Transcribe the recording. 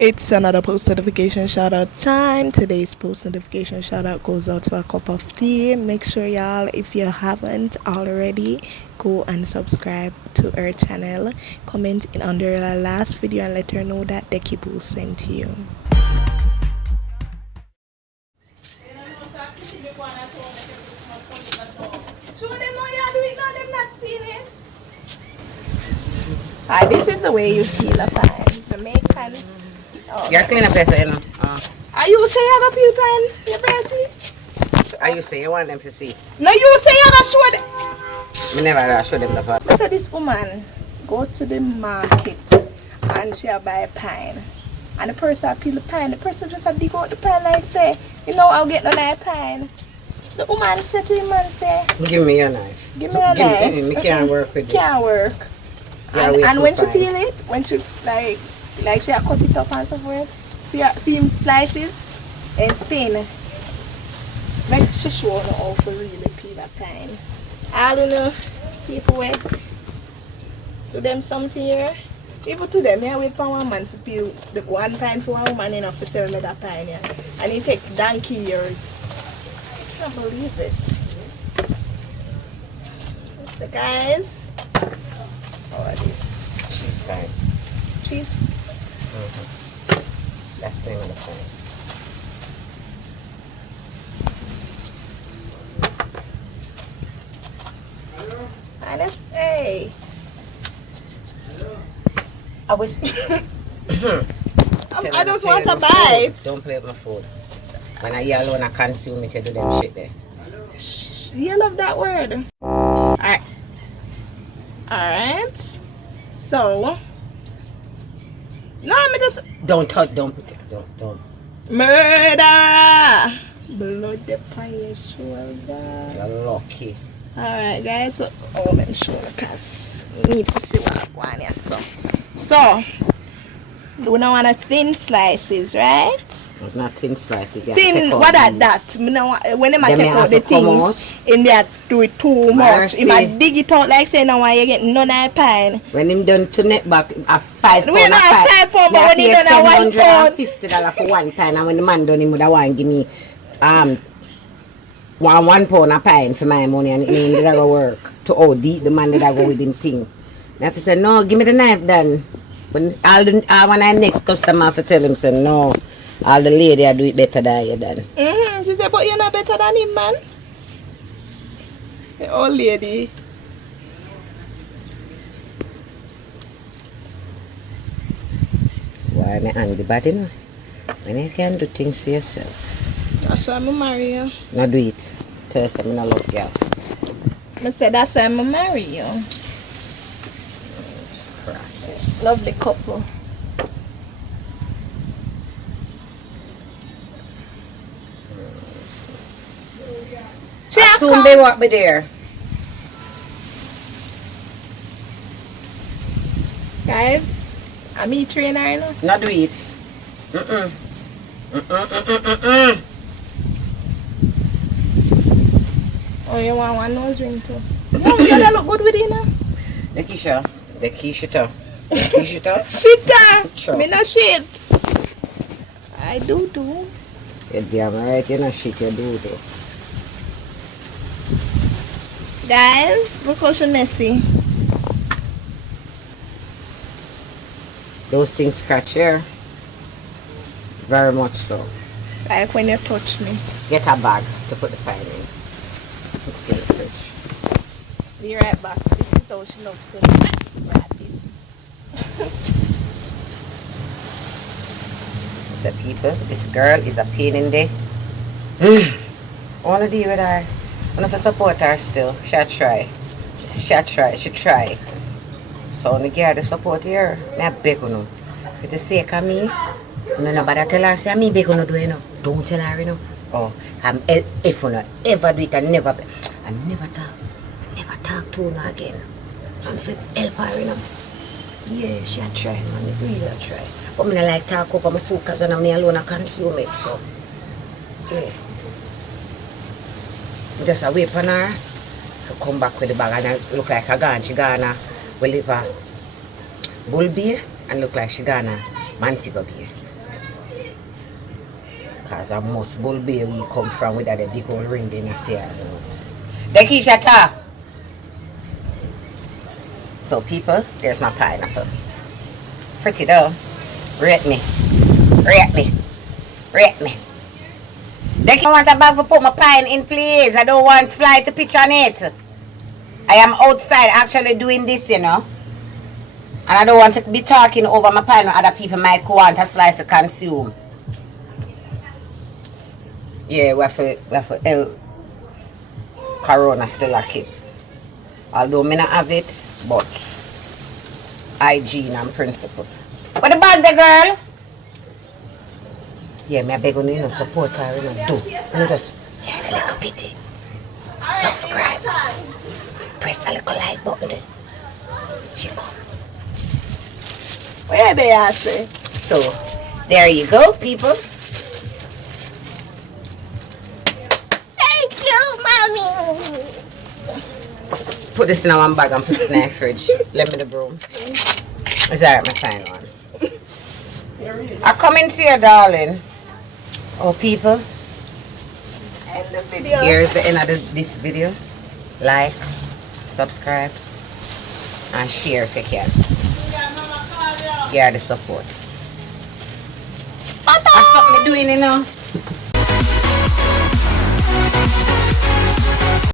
It's another post notification shout out time. Today's post notification shout out goes out to a cup of tea. Make sure y'all, if you haven't already, go and subscribe to her channel. Comment in under the last video and let her know that Dekiboo sent you. Hi, this is the way you feel a pan. Jamaican. Oh, you're clean up yourself, you know. Are you say you got people pan? You pretty? Are you say you want them to see it? No, you say you got show them. I never show them the part. So this woman go to the market and she buy a pine. And the person peel the pine. The person just dig out the pine like say, you know I'll get no knife pine. The woman said to him and say, give me your knife. Give me a knife. Me can't work with this. Can't work. And when she peel it, when she like she cut it up and so forth, thin slices and thin. Make she show no how to really peel a pine. I don't know, people wait. Do them something here. Even to them, yeah, wait for one man to peel the one pine for one woman enough to sell me that pine, yeah. And it take donkey years. I can't believe it. The guys. Oh, this cheese fine. Cheese. That's the name of the fine. And it's hey. I was. I just want to bite. Don't play with my food. When I hear alone, I consume it to do them shit there. You love that word. Alright. Alright. So. No, I'm just. Don't touch, don't put it. Don't. Murder! Blood upon your shoulder. You're lucky. Alright, guys. So, I'm sure because we need to see what I'm going here. So, we don't want thin slices, right? It's not thin slices. Thin, what are that? When they take out the things, in there do it too much. If I dig it out like say now you get none of pine. When him done to net back a 5 pound. We not 5 pound, but when he done a 1 pound. $750 for one time, and when the man done him would have want give me 1 pound of pine for my money, and it mean that go work to the man that I go with him thing. I have to say no, give me the knife then. When when I next customer have to tell him say no. All the lady I do it better than you done. She said, but you're not better than him, man. The old lady. Why am I angry bad, you know? When you can do things to yourself. That's why I'm marry you. Not do it. Tell us I'm not love girl. I said that's why I'm marry you. Process. Lovely couple. Soon they won't be there. Guys, I'm a trainer, you know? Not do it. Oh, you want one nose ring too? No, you don't look good with it, you know? The Kishita. Shita! Sure. Me no shit. I do. You're damn right, you know shit, you do though. Guys, look how she messy. Those things scratch here. Very much so. Like when you touch me. Get a bag to put the pine in. Put it in the fridge. Be right back. This is how she looks so ratty. So people, this girl is a pain in the. I want to deal with her. I want to support her still. She try. She try. So I give her the support here. I beg you. For the sake of me, nobody tell her, say, me beg you do it. Don't tell her, you know. Oh, if you not ever do it, I never talk to her again. And if help her, you know. Yeah, she try, man. Really try. But I like talk over my food because I'm alone, I consume it. So, yeah. Just a wait for her to come back with the bag and look like a gone. She gonna will live a bull beer and look like she gonna Montego Bay. Because I must Bull Bay we come from with that big old ring in the fair. Dekisha ta. So people, there's my pineapple. Pretty though. Rate me. Rate me. Rate me. Dekisha, I want a bag to put my pine in, please. I don't want fly to pitch on it. I am outside actually doing this, you know. And I don't want to be talking over my pine when other people might want a slice to consume. Yeah, we have to El Corona still a keep. Although me not have it, but hygiene and principle. What about the girl? Yeah, me I beg you to support her, you know, do. You just, yeah, a little bit. Subscribe. Press the little like button. She come. Where they are, say? So, there you go, people. Thank you, mommy. Put this in one bag and put it in the fridge. Let me the broom. It's alright, my sign on. I come into here, darling. Oh, people. And the video. Here's the end of this video. Like, subscribe, and share if you can. Here are the support. That's something I'm doing, you know.